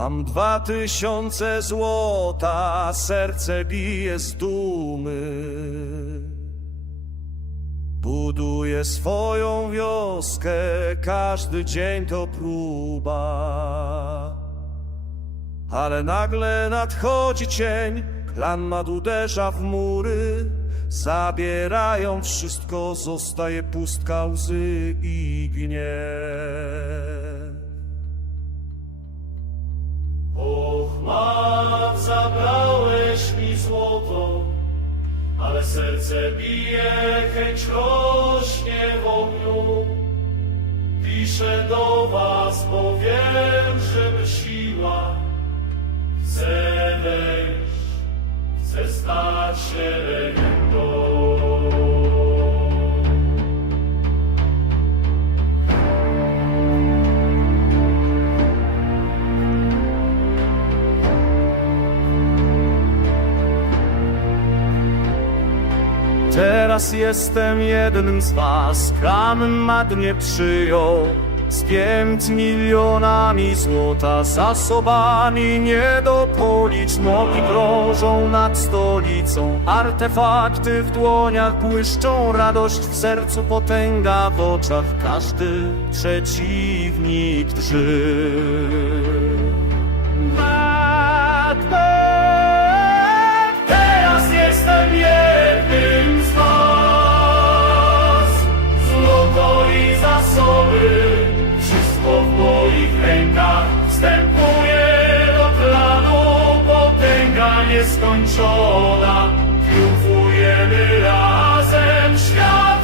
Mam dwa tysiące złota, serce bije z dumy. Buduję swoją wioskę, każdy dzień to próba. Ale nagle nadchodzi cień, klan mad uderza w mury. Zabierają wszystko, zostaje pustka łzy i gniew. Ale serce bije, chęć rośnie w ogniu. Piszę do was, bo wiem, że my siła. Chcę wejść, chcę stać się Teraz jestem jednym z was, klan mad mnie przyjął. Z pięć milionami złota zasobami nie do policz Nogi krążą nad stolicą. Artefakty w dłoniach błyszczą. Radość w sercu, potęga w oczach. Każdy przeciwnik drży Wstępuje do planu potęga nieskończona. Triumfujemy razem świat